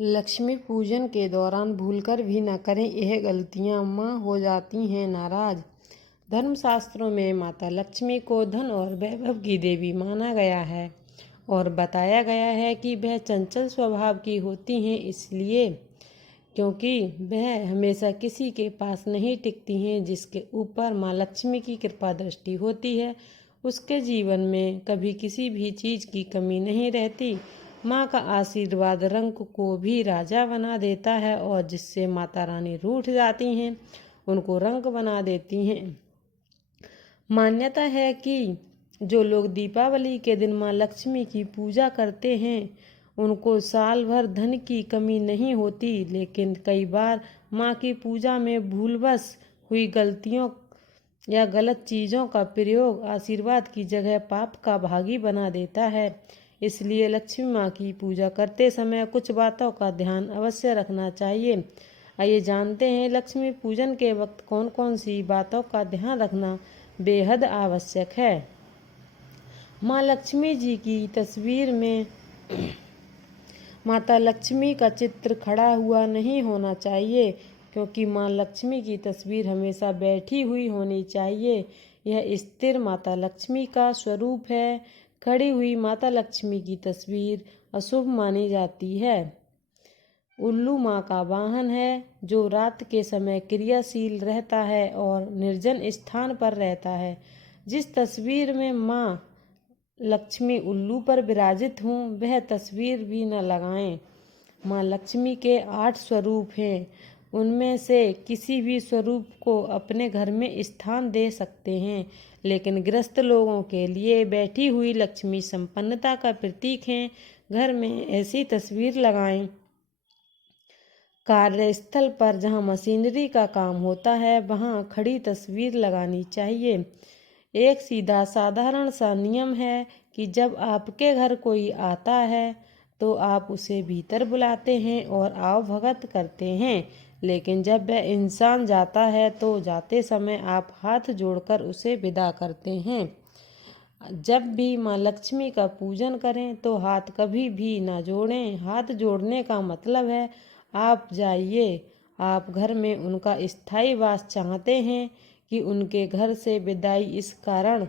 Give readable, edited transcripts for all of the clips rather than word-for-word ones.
लक्ष्मी पूजन के दौरान भूलकर भी न करें, यह गलतियां मां हो जाती हैं नाराज। धर्मशास्त्रों में माता लक्ष्मी को धन और वैभव की देवी माना गया है और बताया गया है कि वह चंचल स्वभाव की होती हैं, इसलिए क्योंकि वह हमेशा किसी के पास नहीं टिकती हैं। जिसके ऊपर माँ लक्ष्मी की कृपा दृष्टि होती है उसके जीवन में कभी किसी भी चीज़ की कमी नहीं रहती। माँ का आशीर्वाद रंक को भी राजा बना देता है और जिससे माता रानी रूठ जाती हैं उनको रंक बना देती हैं। मान्यता है कि जो लोग दीपावली के दिन माँ लक्ष्मी की पूजा करते हैं उनको साल भर धन की कमी नहीं होती, लेकिन कई बार माँ की पूजा में भूलवश हुई गलतियों या गलत चीज़ों का प्रयोग आशीर्वाद की जगह पाप का भागी बना देता है। इसलिए लक्ष्मी माँ की पूजा करते समय कुछ बातों का ध्यान अवश्य रखना चाहिए। आइए जानते हैं लक्ष्मी पूजन के वक्त कौन कौन सी बातों का ध्यान रखना बेहद आवश्यक है। माँ लक्ष्मी जी की तस्वीर में माता लक्ष्मी का चित्र खड़ा हुआ नहीं होना चाहिए, क्योंकि माँ लक्ष्मी की तस्वीर हमेशा बैठी हुई होनी चाहिए। यह स्थिर माता लक्ष्मी का स्वरूप है। खड़ी हुई माता लक्ष्मी की तस्वीर अशुभ मानी जाती है। उल्लू माँ का वाहन है जो रात के समय क्रियाशील रहता है और निर्जन स्थान पर रहता है। जिस तस्वीर में माँ लक्ष्मी उल्लू पर विराजित हों वह तस्वीर भी न लगाएं। माँ लक्ष्मी के 8 स्वरूप हैं, उनमें से किसी भी स्वरूप को अपने घर में स्थान दे सकते हैं, लेकिन गृहस्थ लोगों के लिए बैठी हुई लक्ष्मी संपन्नता का प्रतीक हैं। घर में ऐसी तस्वीर लगाएं। कार्यस्थल पर जहां मशीनरी का काम होता है वहां खड़ी तस्वीर लगानी चाहिए। एक सीधा साधारण सा नियम है कि जब आपके घर कोई आता है तो आप उसे भीतर बुलाते हैं और आओ भगत करते हैं, लेकिन जब वह इंसान जाता है तो जाते समय आप हाथ जोड़कर उसे विदा करते हैं। जब भी माँ लक्ष्मी का पूजन करें तो हाथ कभी भी ना जोड़ें। हाथ जोड़ने का मतलब है आप जाइए, आप घर में उनका स्थायी वास चाहते हैं कि उनके घर से विदाई। इस कारण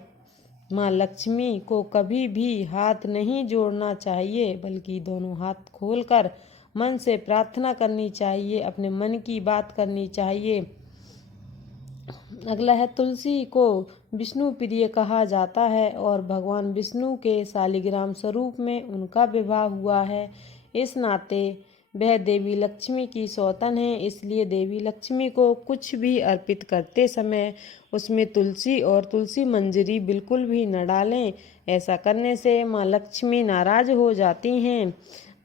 माँ लक्ष्मी को कभी भी हाथ नहीं जोड़ना चाहिए, बल्कि दोनों हाथ खोलकर मन से प्रार्थना करनी चाहिए, अपने मन की बात करनी चाहिए। अगला है तुलसी को विष्णु प्रिय कहा जाता है और भगवान विष्णु के शालिग्राम स्वरूप में उनका विवाह हुआ है। इस नाते वह देवी लक्ष्मी की सौतन है, इसलिए देवी लक्ष्मी को कुछ भी अर्पित करते समय उसमें तुलसी और तुलसी मंजरी बिल्कुल भी न डालें। ऐसा करने से माँ लक्ष्मी नाराज हो जाती हैं।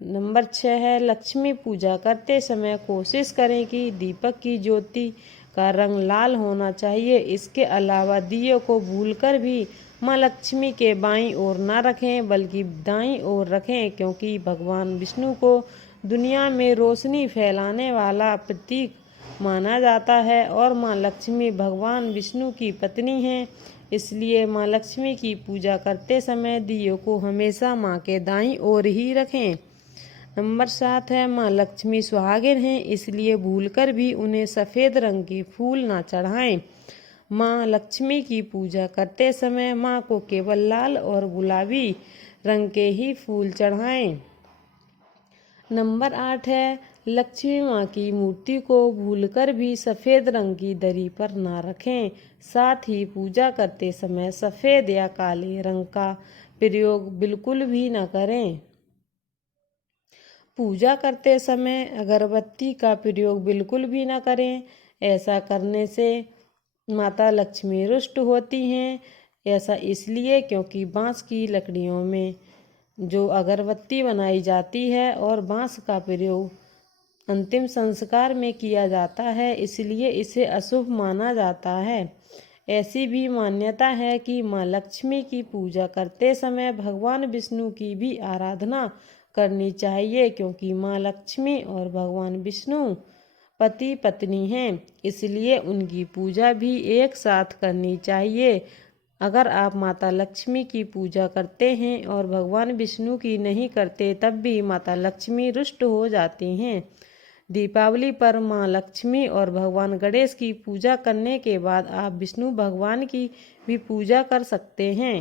नंबर 6 है लक्ष्मी पूजा करते समय कोशिश करें कि दीपक की ज्योति का रंग लाल होना चाहिए। इसके अलावा दिए को भूलकर भी माँ लक्ष्मी के बाईं ओर ना रखें, बल्कि दाईं ओर रखें, क्योंकि भगवान विष्णु को दुनिया में रोशनी फैलाने वाला प्रतीक माना जाता है और माँ लक्ष्मी भगवान विष्णु की पत्नी हैं। इसलिए माँ लक्ष्मी की पूजा करते समय दियों को हमेशा माँ के दाईं ओर ही रखें। नंबर 7 है माँ लक्ष्मी सुहागिन हैं, इसलिए भूलकर भी उन्हें सफ़ेद रंग के फूल ना चढ़ाएं। माँ लक्ष्मी की पूजा करते समय माँ को केवल लाल और गुलाबी रंग के ही फूल चढ़ाएं। नंबर 8 है लक्ष्मी माँ की मूर्ति को भूलकर भी सफ़ेद रंग की दरी पर ना रखें। साथ ही पूजा करते समय सफ़ेद या काले रंग का प्रयोग बिल्कुल भी न करें। पूजा करते समय अगरबत्ती का प्रयोग बिल्कुल भी न करें। ऐसा करने से माता लक्ष्मी रुष्ट होती हैं। ऐसा इसलिए क्योंकि बांस की लकड़ियों में जो अगरबत्ती बनाई जाती है और बांस का प्रयोग अंतिम संस्कार में किया जाता है, इसलिए इसे अशुभ माना जाता है। ऐसी भी मान्यता है कि माँ लक्ष्मी की पूजा करते समय भगवान विष्णु की भी आराधना करनी चाहिए, क्योंकि माँ लक्ष्मी और भगवान विष्णु पति पत्नी हैं, इसलिए उनकी पूजा भी एक साथ करनी चाहिए। अगर आप माता लक्ष्मी की पूजा करते हैं और भगवान विष्णु की नहीं करते तब भी माता लक्ष्मी रुष्ट हो जाती हैं। दीपावली पर माँ लक्ष्मी और भगवान गणेश की पूजा करने के बाद आप विष्णु भगवान की भी पूजा कर सकते हैं।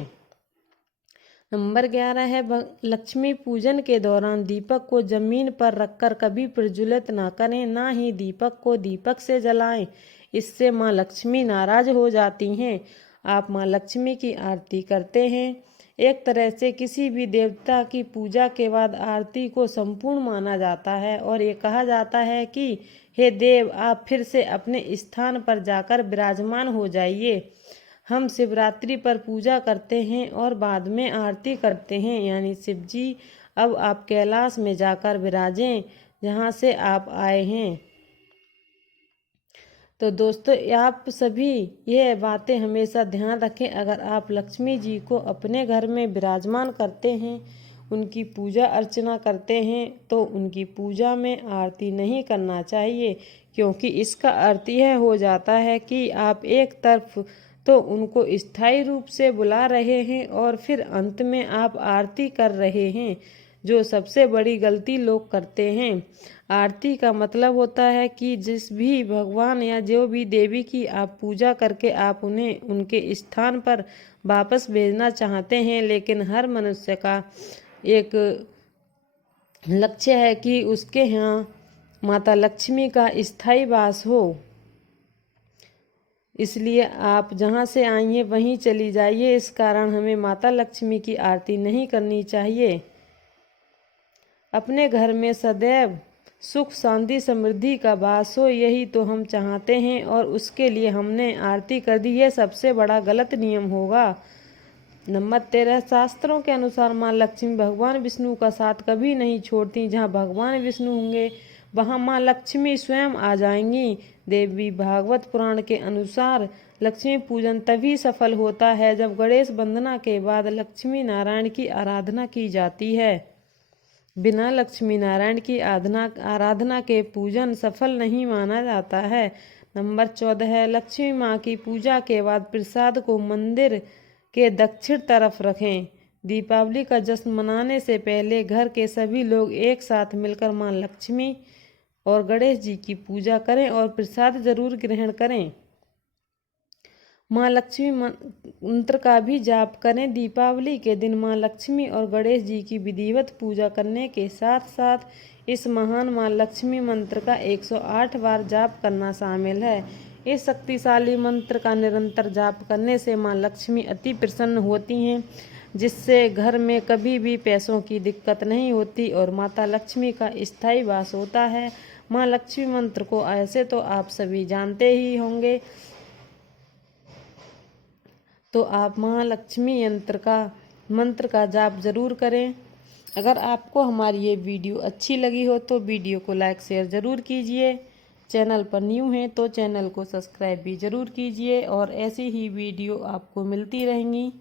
नंबर 11 है लक्ष्मी पूजन के दौरान दीपक को जमीन पर रखकर कभी प्रज्वलित ना करें, ना ही दीपक को दीपक से जलाएं। इससे माँ लक्ष्मी नाराज हो जाती हैं। आप माँ लक्ष्मी की आरती करते हैं। एक तरह से किसी भी देवता की पूजा के बाद आरती को संपूर्ण माना जाता है और ये कहा जाता है कि हे देव, आप फिर से अपने स्थान पर जाकर विराजमान हो जाइए। हम शिवरात्रि पर पूजा करते हैं और बाद में आरती करते हैं, यानी शिव जी अब आप कैलाश में जाकर विराजें जहाँ से आप आए हैं। तो दोस्तों, आप सभी ये बातें हमेशा ध्यान रखें। अगर आप लक्ष्मी जी को अपने घर में विराजमान करते हैं, उनकी पूजा अर्चना करते हैं, तो उनकी पूजा में आरती नहीं करना चाहिए, क्योंकि इसका अर्थ यह हो जाता है कि आप एक तरफ तो उनको स्थायी रूप से बुला रहे हैं और फिर अंत में आप आरती कर रहे हैं, जो सबसे बड़ी गलती लोग करते हैं। आरती का मतलब होता है कि जिस भी भगवान या जो भी देवी की आप पूजा करके आप उन्हें उनके स्थान पर वापस भेजना चाहते हैं, लेकिन हर मनुष्य का एक लक्ष्य है कि उसके यहाँ माता लक्ष्मी का स्थायी वास हो। इसलिए आप जहाँ से आई हैं वहीं चली जाइए। इस कारण हमें माता लक्ष्मी की आरती नहीं करनी चाहिए। अपने घर में सदैव सुख शांति समृद्धि का वास हो, यही तो हम चाहते हैं, और उसके लिए हमने आरती कर दी, यह सबसे बड़ा गलत नियम होगा। नंबर 13, शास्त्रों के अनुसार माँ लक्ष्मी भगवान विष्णु का साथ कभी नहीं छोड़ती। जहाँ भगवान विष्णु होंगे वहाँ माँ लक्ष्मी स्वयं आ जाएंगी। देवी भागवत पुराण के अनुसार लक्ष्मी पूजन तभी सफल होता है जब गणेश वंदना के बाद लक्ष्मी नारायण की आराधना की जाती है। बिना लक्ष्मी नारायण की आराधना के पूजन सफल नहीं माना जाता है। नंबर 14 है लक्ष्मी माँ की पूजा के बाद प्रसाद को मंदिर के दक्षिण तरफ रखें। दीपावली का जश्न मनाने से पहले घर के सभी लोग एक साथ मिलकर माँ लक्ष्मी और गणेश जी की पूजा करें और प्रसाद जरूर ग्रहण करें। माँ लक्ष्मी मंत्र का भी जाप करें। दीपावली के दिन माँ लक्ष्मी और गणेश जी की विधिवत पूजा करने के साथ साथ इस महान माँ लक्ष्मी मंत्र का 108 बार जाप करना शामिल है। इस शक्तिशाली मंत्र का निरंतर जाप करने से माँ लक्ष्मी अति प्रसन्न होती हैं, जिससे घर में कभी भी पैसों की दिक्कत नहीं होती और माता लक्ष्मी का स्थायी वास होता है। माँ लक्ष्मी मंत्र को ऐसे तो आप सभी जानते ही होंगे, तो आप महालक्ष्मी मंत्र का जाप जरूर करें। अगर आपको हमारी ये वीडियो अच्छी लगी हो तो वीडियो को लाइक शेयर ज़रूर कीजिए। चैनल पर न्यू हैं तो चैनल को सब्सक्राइब भी ज़रूर कीजिए और ऐसी ही वीडियो आपको मिलती रहेंगी।